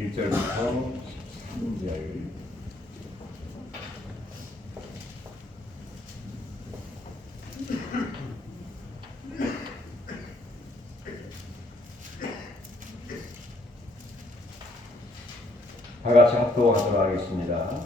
1절부터 13절. 다 같이 합독하도록 하겠습니다.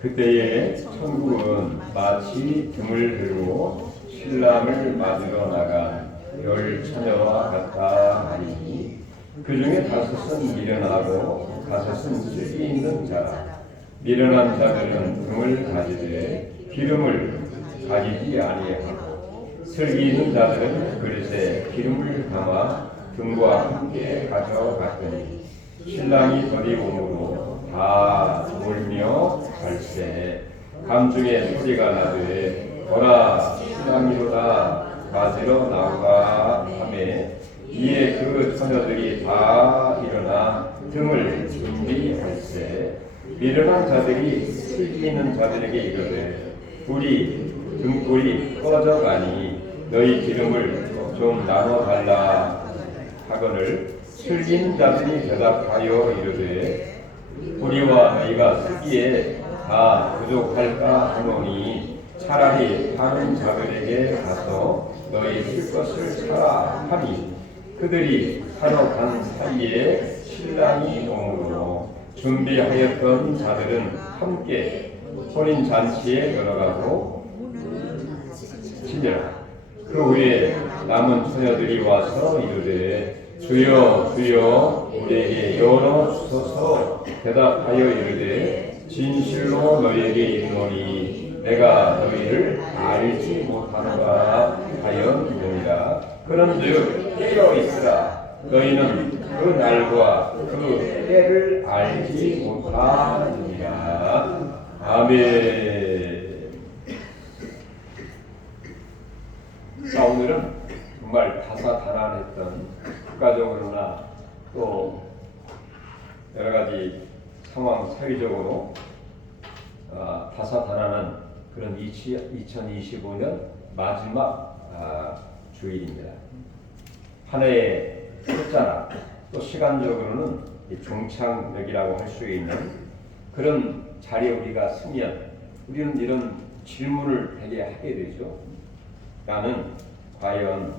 그때에 천국은 마치 등을 들고 신랑을 맞으러 나간 열 처녀와 같다 하니 그 중에 5은 미련하고 5은 슬기 있는 자라. 미련한 자들은 등을 가지되 기름을 가지지 아니하고 슬기 있는 자들은 그릇에 기름을 담아 등과 함께 가져갔더니 신랑이 더디 오므로 다 울며 갈새 감중에 소리가 나되 보라 신랑이로다 맞으러 나오라 하매 이에 그 처녀들이 다 일어나 등을 준비할세 미련한 자들이 슬기 있는 자들에게 이르되 우리 등불이 꺼져가니 너희 기름을 좀 나눠달라 하거늘 슬기 있는 자들이 대답하여 이르되 우리와 너희가 쓰기에 다 부족할까 하노니 차라리 다른 자들에게 가서 너희 쓸 것을 사라 하니 그들이 사러 간 사이에 신랑이 오므로 준비하였던 자들은 함께 혼인 잔치에 들어가고 치니라. 그 후에 남은 처녀들이 와서 이르되 주여 주여 우리에게 열어 주소서 대답하여 이르되 진실로 너희에게 이르노니 내가 너희를 알지 못하노라 하였느니라. 그런즉 깨어 있으라. 너희는 그 날과 그 때를 알지 못하느니라. 아멘. 자, 오늘은 정말 다사다난했던 국가적으로나 또 여러 가지 상황 사회적으로 다사다난한 그런 2025년 마지막 주일입니다. 한 해의 끝자락 또 시간적으로는 종착역이라고 할 수 있는 그런 자리에 우리가 서면 우리는 이런 질문을 되게 하게 되죠. 나는 과연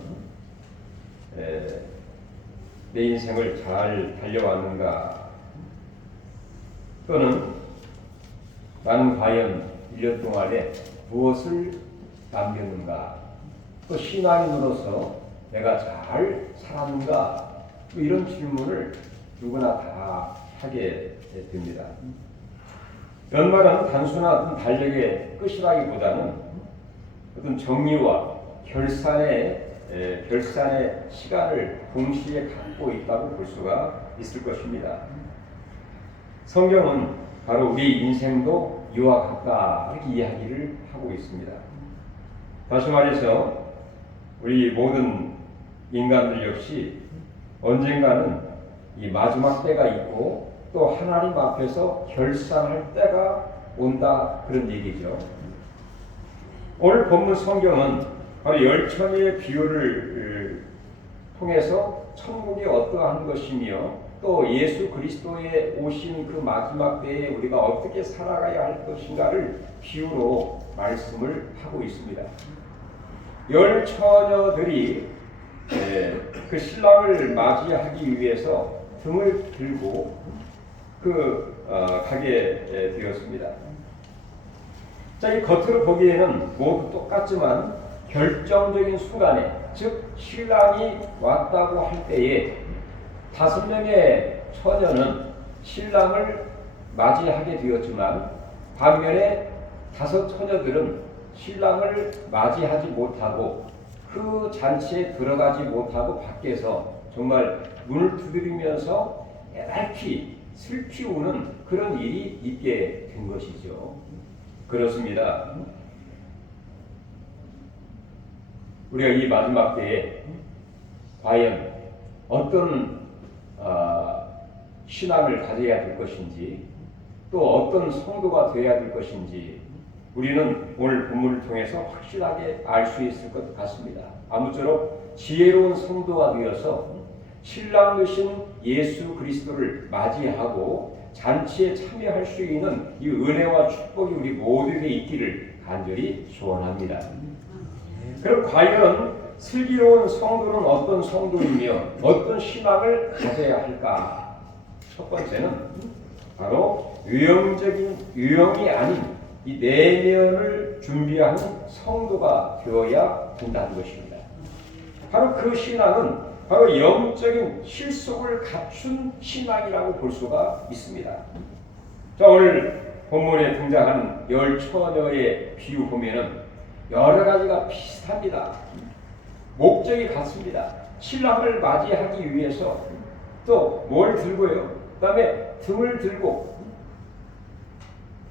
내 인생을 잘 달려왔는가? 또는 나는 과연 1년 동안에 무엇을 남겼는가? 또 신앙인으로서 내가 잘 살았는가? 뭐 이런 질문을 누구나 다 하게 됩니다. 연말은 단순한 달력의 끝이라기보다는 어떤 정리와 결산의 시간을 동시에 갖고 있다고 볼 수가 있을 것입니다. 성경은 바로 우리 인생도 이와 같다 이렇게 이야기를 하고 있습니다. 다시 말해서 우리 모든 인간들 역시 언젠가는 이 마지막 때가 있고 또 하나님 앞에서 결산할 때가 온다 그런 얘기죠. 오늘 본문 성경은 바로 열처녀의 비유를 통해서 천국이 어떠한 것이며 또 예수 그리스도의 오신 그 마지막 때에 우리가 어떻게 살아가야 할 것인가를 비유로 말씀을 하고 있습니다. 열처녀들이 그 신랑을 맞이하기 위해서 등을 들고 가게 되었습니다. 자, 이 겉으로 보기에는 모두 똑같지만 결정적인 순간에, 즉 신랑이 왔다고 할 때에 5명의 처녀는 신랑을 맞이하게 되었지만 반면에 5 처녀들은 신랑을 맞이하지 못하고 그 잔치에 들어가지 못하고 밖에서 정말 문을 두드리면서 애달피 슬피 우는 그런 일이 있게 된 것이죠. 그렇습니다. 우리가 이 마지막 때에 과연 어떤 신앙을 가져야 될 것인지 또 어떤 성도가 되어야 될 것인지 우리는 오늘 본문을 통해서 확실하게 알 수 있을 것 같습니다. 아무쪼록 지혜로운 성도가 되어서 신랑 되신 예수 그리스도를 맞이하고 잔치에 참여할 수 있는 이 은혜와 축복이 우리 모두에게 있기를 간절히 소원합니다. 그럼 과연 슬기로운 성도는 어떤 성도이며 어떤 신앙을 가져야 할까? 첫 번째는 바로 유형이 아닌 이 내면을 준비하는 성도가 되어야 된다는 것입니다. 바로 그 신앙은 바로 영적인 실속을 갖춘 신앙이라고 볼 수가 있습니다. 자, 오늘 본문에 등장하는 10처녀의 비유 보면은 여러 가지가 비슷합니다. 목적이 같습니다. 신랑을 맞이하기 위해서 또 뭘 들고요? 그 다음에 등을 들고,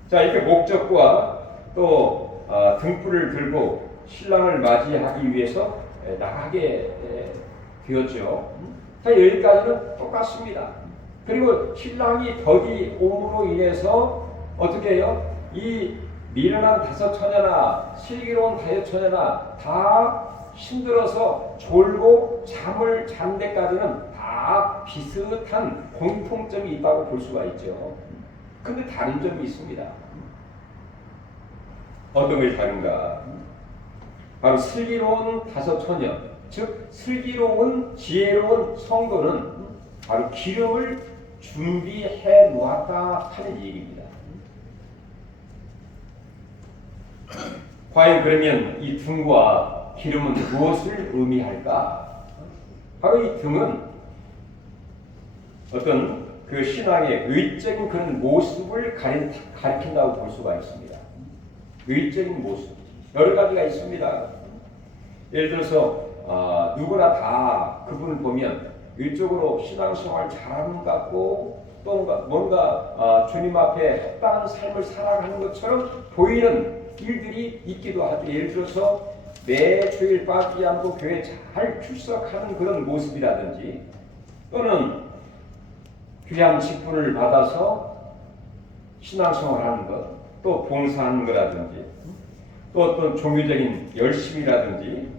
자, 이렇게 목적과 또 등불을 들고 신랑을 맞이하기 위해서 나가게 되었죠. 자, 여기까지는 똑같습니다. 그리고 신랑이 더디 옴으로 인해서 어떻게 해요? 이 미련한 다섯 처녀나 슬기로운 다섯 처녀나 다 힘들어서 졸고 잠을 잔 데까지는 다 비슷한 공통점이 있다고 볼 수가 있죠. 근데 다른 점이 있습니다. 어떤 것이 다른가? 바로 슬기로운 다섯 처녀, 즉 슬기로운 지혜로운 성도는 바로 기름을 준비해 놓았다 하는 얘기입니다. 과연 그러면 이 등과 기름은 무엇을 의미할까? 바로 이 등은 어떤 그 신앙의 의적인 그런 모습을 가리킨다고 볼 수가 있습니다. 의적인 모습 여러 가지가 있습니다. 예를 들어서 누구나 다 그분을 보면 이쪽으로 신앙생활 잘하는 것 같고 또 뭔가 주님 앞에 합당한 삶을 살아가는 것처럼 보이는 일들이 있기도 하죠. 예를 들어서 매 주일 빠지지 않고 교회에 잘 출석하는 그런 모습이라든지 또는 귀한 직분을 받아서 신앙생활하는 것, 또 봉사하는 거라든지 또 어떤 종교적인 열심이라든지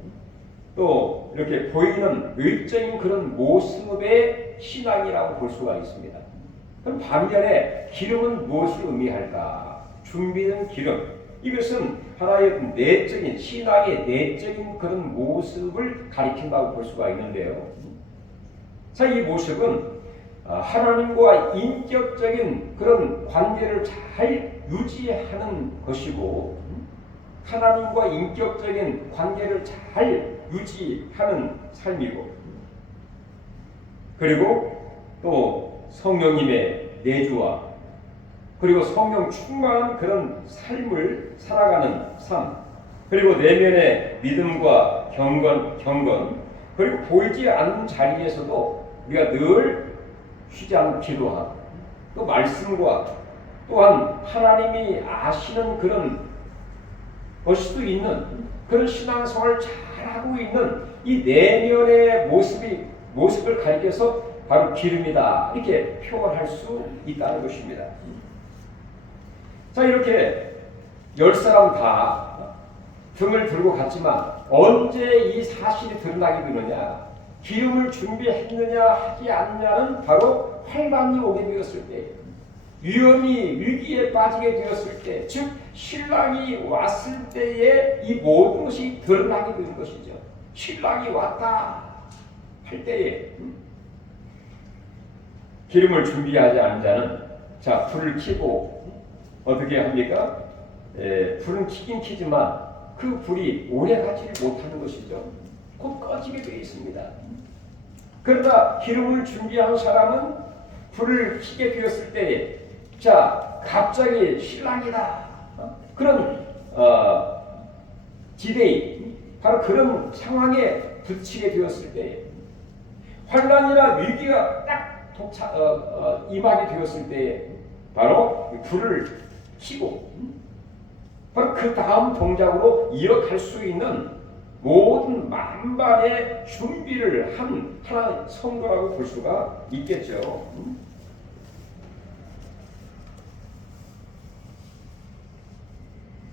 또 이렇게 보이는 외적인 그런 모습의 신앙이라고 볼 수가 있습니다. 그럼 반면에 기름은 무엇을 의미할까? 준비된 기름. 이것은 하나의 내적인 신앙의 내적인 그런 모습을 가리킨다고 볼 수가 있는데요. 자, 이 모습은 하나님과 인격적인 그런 관계를 잘 유지하는 것이고 하나님과 인격적인 관계를 잘 유지하는 삶이고 그리고 또 성령님의 내주와 그리고 성령 충만한 그런 삶을 살아가는 삶 그리고 내면의 믿음과 경건 그리고 보이지 않는 자리에서도 우리가 늘 쉬지 않고 기도하고 또 말씀과 또한 하나님이 아시는 그런 것이 또 있는 그런 신앙생활을 잘하고 있는 이 내면의 모습을 가리켜서 바로 기름이다 이렇게 표현할 수 있다는 것입니다. 자, 이렇게 10사람 다 등을 들고 갔지만 언제 이 사실이 드러나게 되느냐 기름을 준비했느냐 하지 않느냐는 바로 환난이 오게 되었을 때 위험이 위기에 빠지게 되었을 때 즉 신랑이 왔을 때에 이 모든 것이 드러나게 되는 것이죠. 신랑이 왔다 할 때에 기름을 준비하지 않은 자는 자 불을 켜고 어떻게 합니까? 불은 켜긴 켜지만 그 불이 오래 가지를 못하는 것이죠. 곧 꺼지게 되어 있습니다. 그러나 기름을 준비한 사람은 불을 켜게 되었을 때에 자 갑자기 신랑이다 그런 디데이 바로 그런 상황에 부딪히게 되었을 때에 환난이나 위기가 딱 임하게 되었을 때에 바로 불을 켜고 바로 그 다음 동작으로 이어갈 수 있는 모든 만반의 준비를 한 하나의 성도라고 볼 수가 있겠죠.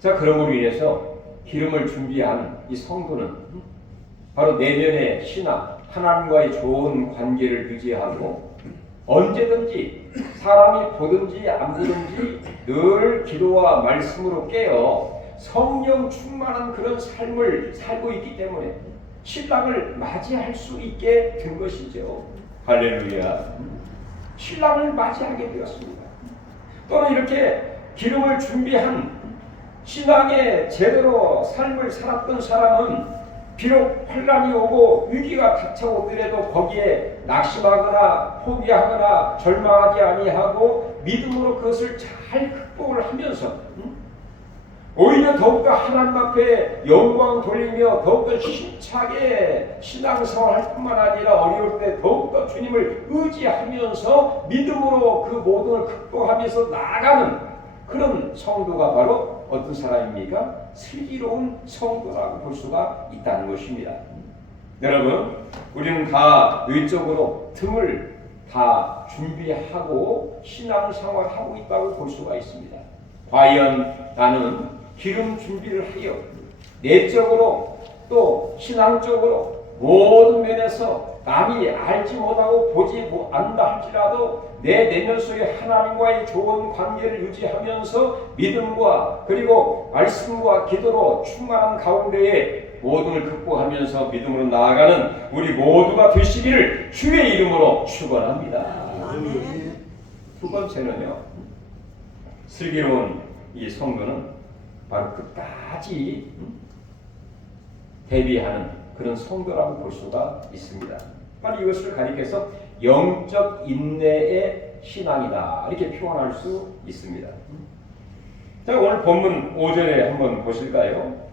자, 그러므로 인해서 기름을 준비한 이 성도는 바로 내면의 신앙, 하나님과의 좋은 관계를 유지하고 언제든지 사람이 보든지 안 보든지 늘 기도와 말씀으로 깨어 성령 충만한 그런 삶을 살고 있기 때문에 신랑을 맞이할 수 있게 된 것이죠. 할렐루야. 신랑을 맞이하게 되었습니다. 또는 이렇게 기름을 준비한 신앙에 제대로 삶을 살았던 사람은 비록 환난이 오고 위기가 닥쳐오더라도 거기에 낙심하거나 포기하거나 절망하지 아니하고 믿음으로 그것을 잘 극복을 하면서 오히려 더욱더 하나님 앞에 영광 돌리며 더욱더 힘차게 신앙생활 할 뿐만 아니라 어려울 때 더욱더 주님을 의지하면서 믿음으로 그 모든 걸 극복하면서 나아가는 그런 성도가 바로 어떤 사람입니까? 슬기로운 성도라고 볼 수가 있다는 것입니다. 여러분, 우리는 다 의적으로 등을 다 준비하고 신앙생활하고 있다고 볼 수가 있습니다. 과연 나는 기름 준비를 하여 내적으로 또 신앙적으로 모든 면에서 남이 알지 못하고 보지 않는다 할지라도 내 내면 속에 하나님과의 좋은 관계를 유지하면서 믿음과 그리고 말씀과 기도로 충만한 가운데에 모든 걸 극복하면서 믿음으로 나아가는 우리 모두가 되시기를 주의 이름으로 축원합니다. 두 번째는요, 슬기로운 이 성도는 바로 끝까지 대비하는 그런 성도라고 볼 수가 있습니다. 바로 이것을 가리켜서 영적 인내의 신앙이다 이렇게 표현할 수 있습니다. 자, 오늘 본문 5절에 한번 보실까요?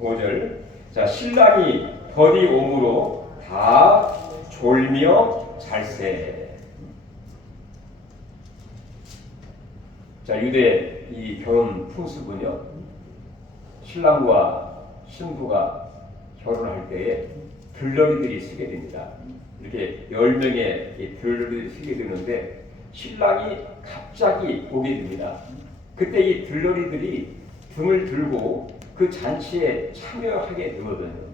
5절. 자, 신랑이 더디 옴으로 다 졸며 잘세. 자, 유대 이 결혼 풍습은요, 신랑과 신부가 결혼할 때에 들러리들이 서게 됩니다. 이렇게 10명의 들러리들이 서게 되는데 신랑이 갑자기 오게 됩니다. 그때 이 들러리들이 등을 들고 그 잔치에 참여하게 되거든요.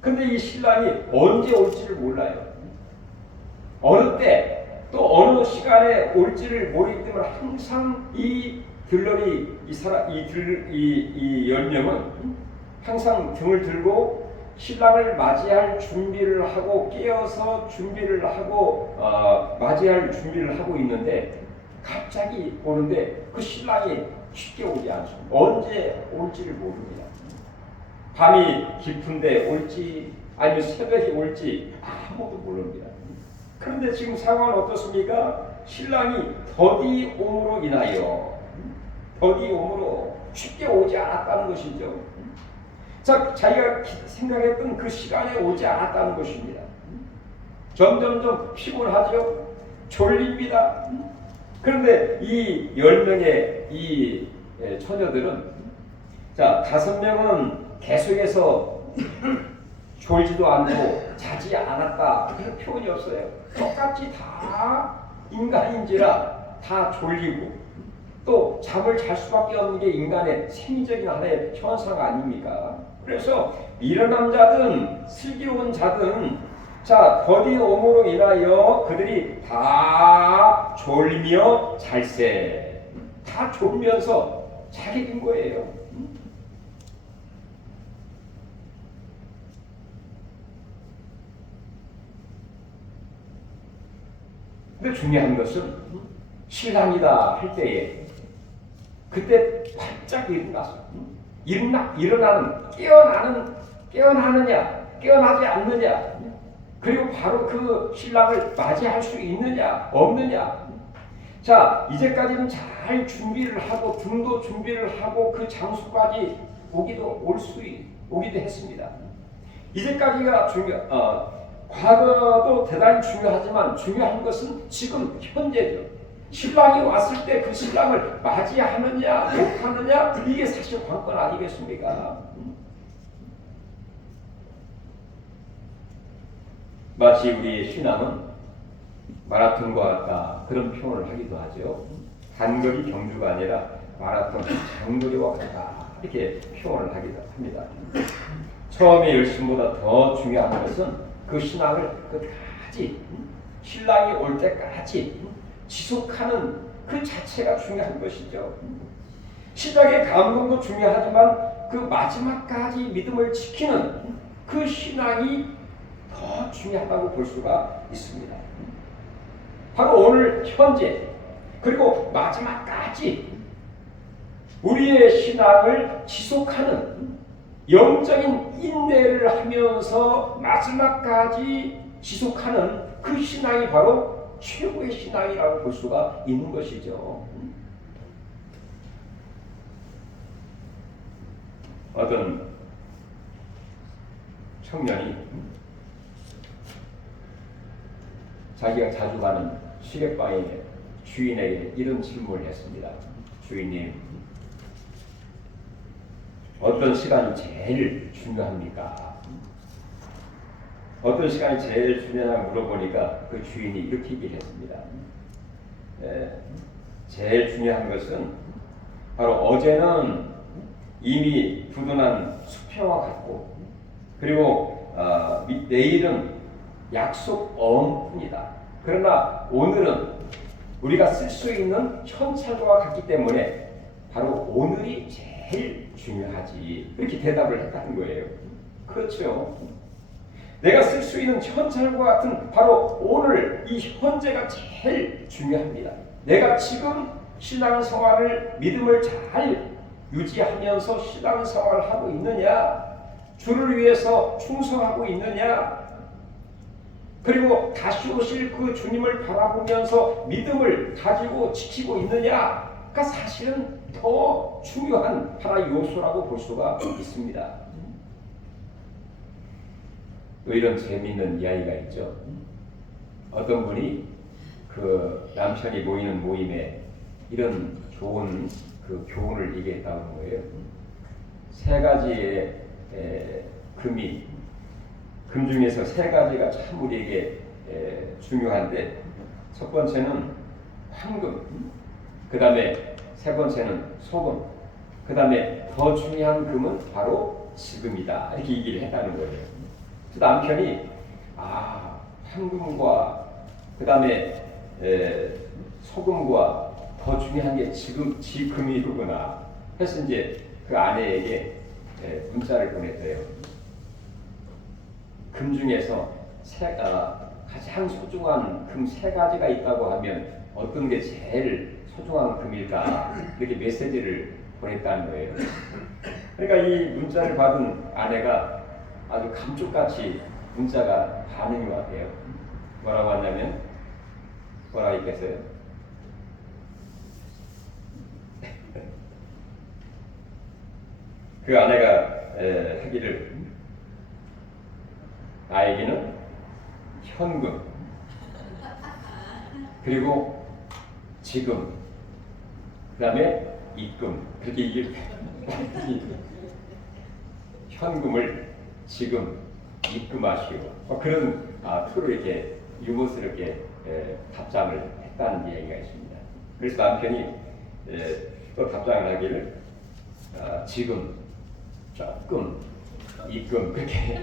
근데 이 신랑이 언제 올지를 몰라요. 어느 때 또 어느 시간에 올지를 모르기 때문에 항상 이 들러리 이 10명은 항상 등을 들고 신랑을 맞이할 준비를 하고 깨어서 준비를 하고 맞이할 준비를 하고 있는데 갑자기 오는데 그 신랑이 쉽게 오지 않습니다. 언제 올지를 모릅니다. 밤이 깊은데 올지 아니면 새벽이 올지 아무도 모릅니다. 그런데 지금 상황은 어떻습니까? 신랑이 더디 옴으로 인하여 더디 옴으로 쉽게 오지 않았다는 것이죠. 자, 자기가 생각했던 그 시간에 오지 않았다는 것입니다. 점점점 피곤하죠. 졸립니다. 그런데 이 10명의 이 처녀들은 자, 5명은 계속해서 졸지도 않고 자지 않았다 그런 표현이 없어요. 똑같이 다 인간인지라 다 졸리고 또 잠을 잘 수밖에 없는 게 인간의 생리적인 하나의 현상 아닙니까? 그래서 일어난 자든 슬기로운 자든 자, 더디 옴으로 인하여 그들이 다 졸며 잘세. 다 졸면서 자게 된 거예요. 근데 중요한 것은 신랑이다 할 때에 그때 바짝 일어나서 일어나는 깨어나느냐 깨어나지 않느냐 그리고 바로 그 신랑을 맞이할 수 있느냐 없느냐. 자, 이제까지는 잘 준비를 하고 등도 준비를 하고 그 장소까지 오기도 했습니다. 이제까지가 과거도 대단히 중요하지만 중요한 것은 지금 현재죠. 신랑이 왔을 때 그 신랑을 맞이하느냐 못하느냐 이게 사실 관건 아니겠습니까? 마치 우리의 신앙은 마라톤과 같다 그런 표현을 하기도 하죠. 단거리 경주가 아니라 마라톤 장거리와 같다 이렇게 표현을 하기도 합니다. 처음의 열심보다 더 중요한 것은 그 신앙을 끝까지 신랑이 올 때까지 지속하는 그 자체가 중요한 것이죠. 시작의 감동도 중요하지만 그 마지막까지 믿음을 지키는 그 신앙이 더 중요하다고 볼 수가 있습니다. 바로 오늘 현재 그리고 마지막까지 우리의 신앙을 지속하는 영적인 인내를 하면서 마지막까지 지속하는 그 신앙이 바로 최고의 신앙이라고 볼 수가 있는 것이죠. 어떤 청년이 자기가 자주 가는 시계방의 주인에게 이런 질문을 했습니다. 주인님, 어떤 시간이 제일 중요합니까? 어떤 시간이 제일 중요하냐고 물어보니까 그 주인이 이렇게 얘기를 했습니다. 제일 중요한 것은 바로 어제는 이미 부도난 수평과 같고 그리고 내일은 약속 어음뿐이다. 그러나 오늘은 우리가 쓸 수 있는 현찰과 같기 때문에 바로 오늘이 제일 중요하지. 이렇게 대답을 했다는 거예요. 그렇죠. 내가 쓸 수 있는 현찰과 같은 바로 오늘 이 현재가 제일 중요합니다. 내가 지금 신앙생활을 믿음을 잘 유지하면서 신앙생활을 하고 있느냐, 주를 위해서 충성하고 있느냐, 그리고 다시 오실 그 주님을 바라보면서 믿음을 가지고 지키고 있느냐가 사실은 더 중요한 하나의 요소라고 볼 수가 있습니다. 또 이런 재미있는 이야기가 있죠. 어떤 분이 그 남편이 모이는 모임에 이런 좋은 그 교훈을 얘기했다는 거예요. 세 가지의 금 중에서 세 가지가 참 우리에게 중요한데, 첫 번째는 황금, 그 다음에 세 번째는 소금, 그 다음에 더 중요한 금은 바로 지금이다. 이렇게 얘기를 했다는 거예요. 그 남편이 황금과 그 다음에 소금과 더 중요한 게 지금이구나 해서 이제 그 아내에게 문자를 보냈대요. 금 중에서 가장 소중한 금 세 가지가 있다고 하면 어떤 게 제일 소중한 금일까? 이렇게 메시지를 보냈다는 거예요. 그러니까 이 문자를 받은 아내가 아주 감쪽같이 문자가 반응이 왔대요. 뭐라고 하냐면, 뭐라고 했겠어요? 그 아내가 하기를, 나에게는 현금, 그리고 지금, 그 다음에 입금, 그렇게 얘기를 현금을 지금 입금하시오. 그런 투로 이렇게 유머스럽게 답장을 했다는 이야기가 있습니다. 그래서 남편이 또 답장을 하기를 지금, 조금, 입금, 그렇게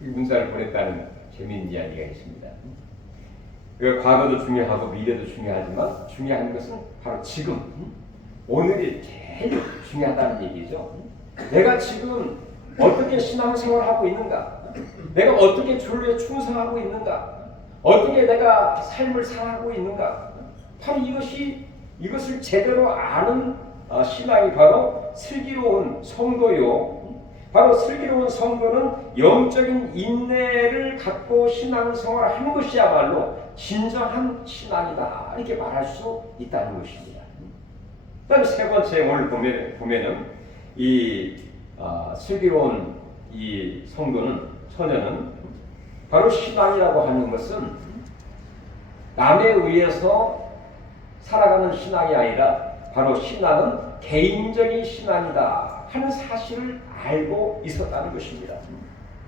문자를 보냈다는 재미있는 이야기가 있습니다. 과거도 중요하고 미래도 중요하지만 중요한 것은 바로 지금, 오늘이 제일 중요하다는 얘기죠. 내가 지금 어떻게 신앙생활을 하고 있는가? 내가 어떻게 주를 위해 충성하고 있는가? 어떻게 내가 삶을 살아가고 있는가? 바로 이것을 제대로 아는 신앙이 바로 슬기로운 성도요. 바로 슬기로운 성도는 영적인 인내를 갖고 신앙생활을 하는 것이야말로 진정한 신앙이다. 이렇게 말할 수 있다는 것입니다. 그다음에 세 번째 오늘 보면은 이 슬기로운 이 성도는, 처녀는 바로 신앙이라고 하는 것은 남에 의해서 살아가는 신앙이 아니라 바로 신앙은 개인적인 신앙이다 하는 사실을 알고 있었다는 것입니다.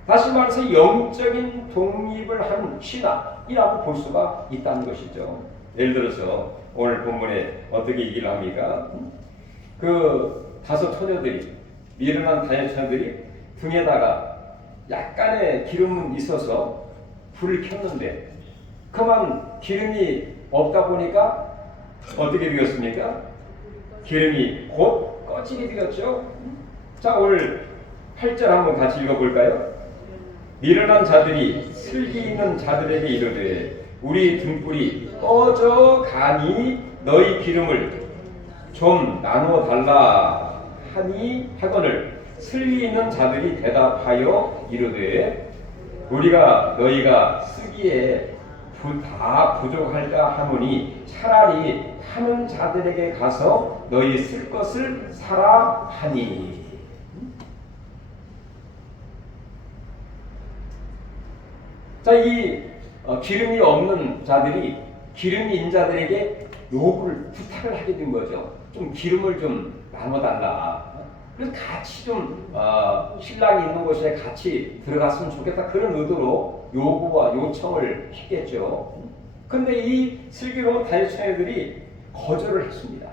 다시 말해서 영적인 독립을 한 신앙이라고 볼 수가 있다는 것이죠. 예를 들어서 오늘 본문에 어떻게 얘기를 합니까? 그 다섯 처녀들이, 미련한 다섯 처녀들이 등에다가 약간의 기름은 있어서 불을 켰는데 그만 기름이 없다 보니까 어떻게 되었습니까? 기름이 곧 꺼지게 되었죠. 자, 오늘 8절 한번 같이 읽어볼까요? 미련한 자들이 슬기 있는 자들에게 이르되 우리 등불이 꺼져 가니 너희 기름을 좀 나누어 달라 하니 하거늘 슬기 있는 자들이 대답하여 이르되 우리가 너희가 쓰기에 다 부족할까 하노니 차라리 파는 자들에게 가서 너희 쓸 것을 사라 하니. 자, 이 기름이 없는 자들이 기름이 있는 자들에게 요구를 부탁을 하게 된 거죠. 좀 기름을 좀 나눠달라. 그래서 같이 좀 신랑이 있는 곳에 같이 들어갔으면 좋겠다, 그런 의도로 요구와 요청을 했겠죠. 그런데 이 슬기로운 다윗처녀들이 거절을 했습니다.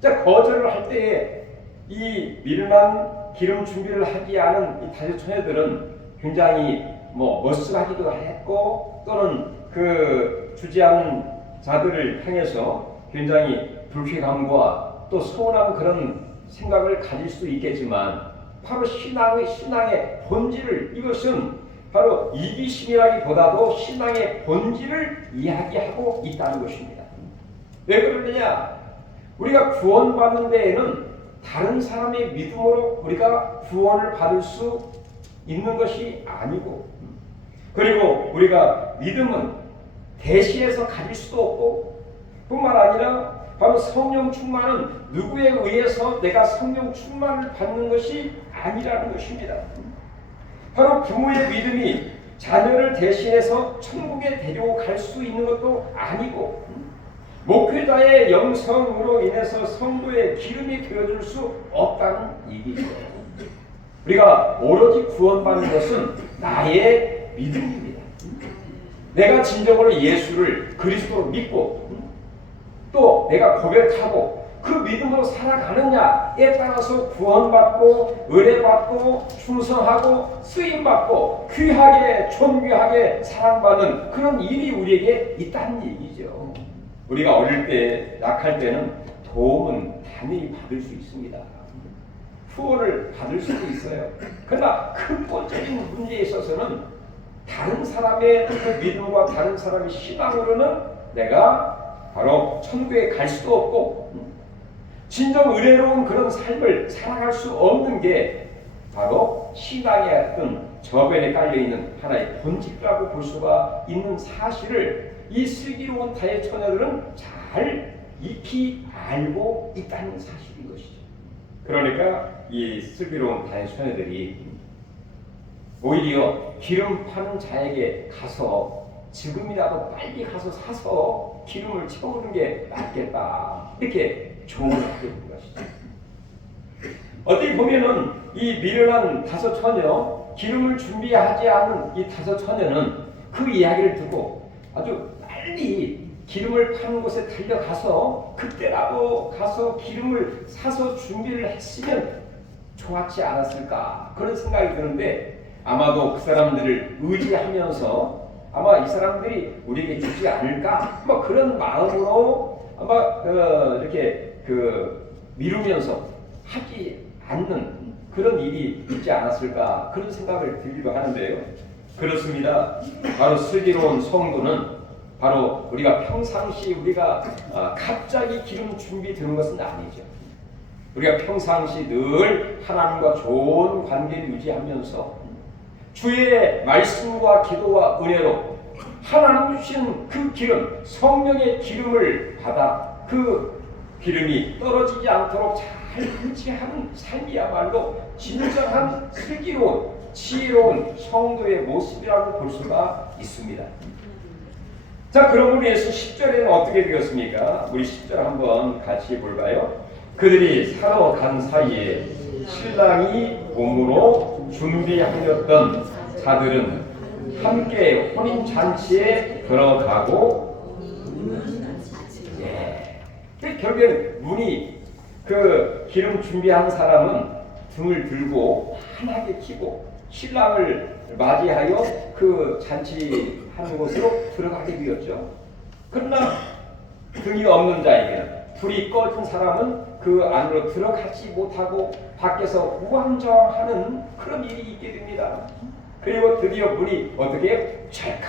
자, 거절을 할 때에 이 미련한 기름 준비를 하지 않은 이 다윗처녀들은 굉장히 머쓱하기도 했고 또는 그 주지 않은 자들을 향해서 굉장히 불쾌감과 또 서운한 그런 생각을 가질 수도 있겠지만 바로 신앙의 본질을, 이것은 바로 이기심이라기보다도 신앙의 본질을 이야기하고 있다는 것입니다. 왜 그러느냐? 우리가 구원받는 데에는 다른 사람의 믿음으로 우리가 구원을 받을 수 있는 것이 아니고, 그리고 우리가 믿음은 대시해서 가질 수도 없고, 뿐만 아니라 바로 성령 충만은 누구에 의해서 내가 성령 충만을 받는 것이 아니라는 것입니다. 바로 부모의 믿음이 자녀를 대신해서 천국에 데려갈 수 있는 것도 아니고, 목회자의 영성으로 인해서 성도의 기름이 되어줄 수 없다는 얘기죠. 우리가 오로지 구원받는 것은 나의 믿음입니다. 내가 진정으로 예수를 그리스도로 믿고 또 내가 고백하고 그 믿음으로 살아가느냐에 따라서 구원받고 은혜받고 충성하고 쓰임받고 귀하게 존귀하게 사랑받는 그런 일이 우리에게 있다는 얘기죠. 우리가 어릴 때 약할 때는 도움은 당연히 받을 수 있습니다. 후원을 받을 수도 있어요. 그러나 근본적인 문제에 있어서는 다른 사람의 그 믿음과 다른 사람의 신앙으로는 내가 바로 천국에 갈 수도 없고 진정 은혜로운 그런 삶을 살아갈 수 없는 게 바로 신앙의 어떤 저변에 깔려있는 하나의 본질이라고 볼 수가 있는 사실을 이 슬기로운 다윗처녀들은 잘 익히 알고 있다는 사실인 것이죠. 그러니까 이 슬기로운 다윗처녀들이 오히려 기름 파는 자에게 가서 지금이라도 빨리 가서 사서 기름을 채우는 게 낫겠다, 이렇게 조언을 하게 된 것이죠. 어떻게 보면은 이 미련한 다섯 처녀, 기름을 준비하지 않은 이 다섯 처녀는 그 이야기를 듣고 아주 빨리 기름을 파는 곳에 달려가서 그때라도 가서 기름을 사서 준비를 했으면 좋았지 않았을까, 그런 생각이 드는데, 아마도 그 사람들을 의지하면서 아마 이 사람들이 우리에게 주지 않을까, 그런 마음으로 아마 이렇게 미루면서 하지 않는 그런 일이 있지 않았을까, 그런 생각을 들기도 하는데요. 그렇습니다. 바로 슬기로운 성도는 바로 우리가 평상시 우리가 갑자기 기름 준비 드는 것은 아니죠. 우리가 평상시 늘 하나님과 좋은 관계를 유지하면서 주의 말씀과 기도와 은혜로 하나님 주신 그 기름, 성령의 기름을 받아 그 기름이 떨어지지 않도록 잘 유지하는 삶이야말로 진정한 슬기로운 지혜로운 성도의 모습이라고 볼 수가 있습니다. 자, 그럼 우리 예수 10절에는 어떻게 되었습니까? 우리 10절 한번 같이 볼까요? 그들이 사러 간 사이에 신랑이 몸으로 준비하였던 자들은 함께 혼인잔치에 들어가고, 결국에는 문이 그 기름 준비한 사람은 등을 들고 환하게 키고 신랑을 맞이하여 그 잔치하는 곳으로 들어가게 되었죠. 그러나 등이 없는 자에게는, 불이 꺼진 사람은 그 안으로 들어가지 못하고 밖에서 우왕좌왕하는 그런 일이 있게 됩니다. 그리고 드디어 문이 어떻게 찰칵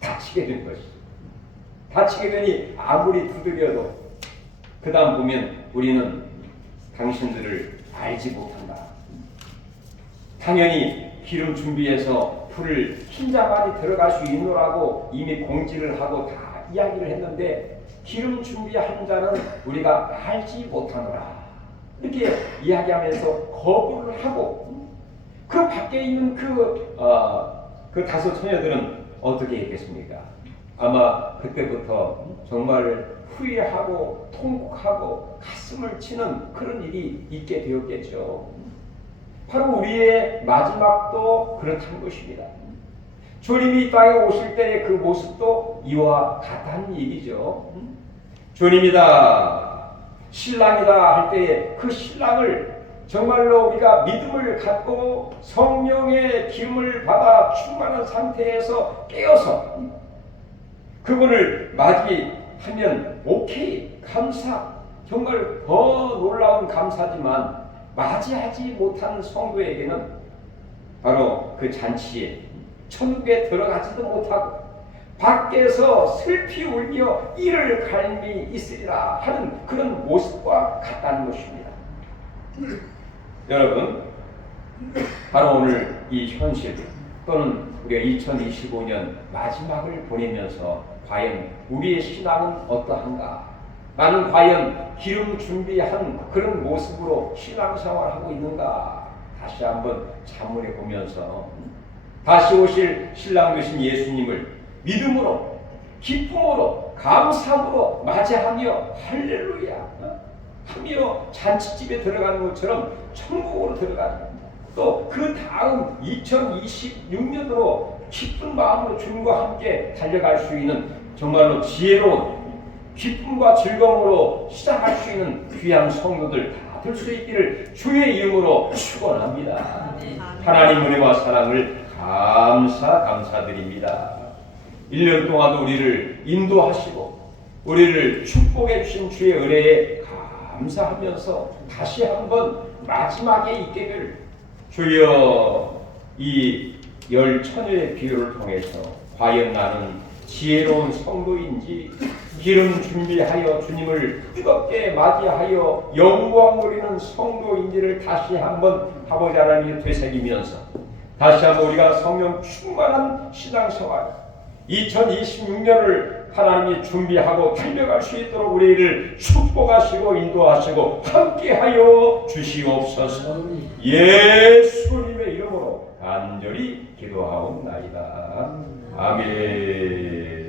닫히게 된 것이죠. 닫히게 되니 아무리 두드려도 그 다음 보면 우리는 당신들을 알지 못한다. 당연히 기름 준비해서 불을 흰자만이 들어갈 수 있노라고 이미 공지를 하고 다 이야기를 했는데 기름 준비한 자는 우리가 알지 못하노라 이렇게 이야기하면서 거부를 하고 그 밖에 있는 그 다섯 처녀들은 어떻게 했겠습니까? 아마 그때부터 정말 후회하고 통곡하고 가슴을 치는 그런 일이 있게 되었겠죠. 바로 우리의 마지막도 그렇다는 것입니다. 주님이 이 땅에 오실 때의 그 모습도 이와 같다는 얘기죠. 주님이다, 신랑이다 할 때에 그 신랑을 정말로 우리가 믿음을 갖고 성령의 기름을 받아 충만한 상태에서 깨어서 그분을 맞이하면 오케이, 감사, 정말 더 놀라운 감사지만 맞이하지 못한 성도에게는 바로 그 잔치에 천국에 들어가지도 못하고 밖에서 슬피 울며 이를 갈미 있으리라 하는 그런 모습과 같다는 것입니다. 여러분, 바로 오늘 이 현실 또는 우리가 2025년 마지막을 보내면서 과연 우리의 신앙은 어떠한가? 나는 과연 기름 준비한 그런 모습으로 신앙생활하고 있는가? 다시 한번 자문해 보면서 다시 오실 신랑 되신 예수님을 믿음으로, 기쁨으로, 감사함으로 맞이하며 할렐루야 하며 잔치집에 들어가는 것처럼 천국으로 들어가는, 또 그 다음 2026년으로 기쁜 마음으로 주님과 함께 달려갈 수 있는 정말로 지혜로운 기쁨과 즐거움으로 시작할 수 있는 귀한 성도들 다 될 수 있기를 주의 이름으로 축원합니다. 하나님 은혜와 사랑을 감사드립니다. 1년 동안 우리를 인도하시고 우리를 축복해 주신 주의 은혜에 감사하면서 다시 한번 마지막에 있게 될 주여, 이 열 처녀의 비유를 통해서 과연 나는 지혜로운 성도인지 기름 준비하여 주님을 뜨겁게 맞이하여 영광 누리는 성도인지를 다시 한번 아버지 하나님이 되새기면서 다시 한번 우리가 성령 충만한 신앙생활 2026년을 하나님이 준비하고 달려갈 수 있도록 우리를 축복하시고 인도하시고 함께하여 주시옵소서. 예수님의 이름으로 간절히 기도하옵나이다. 아멘.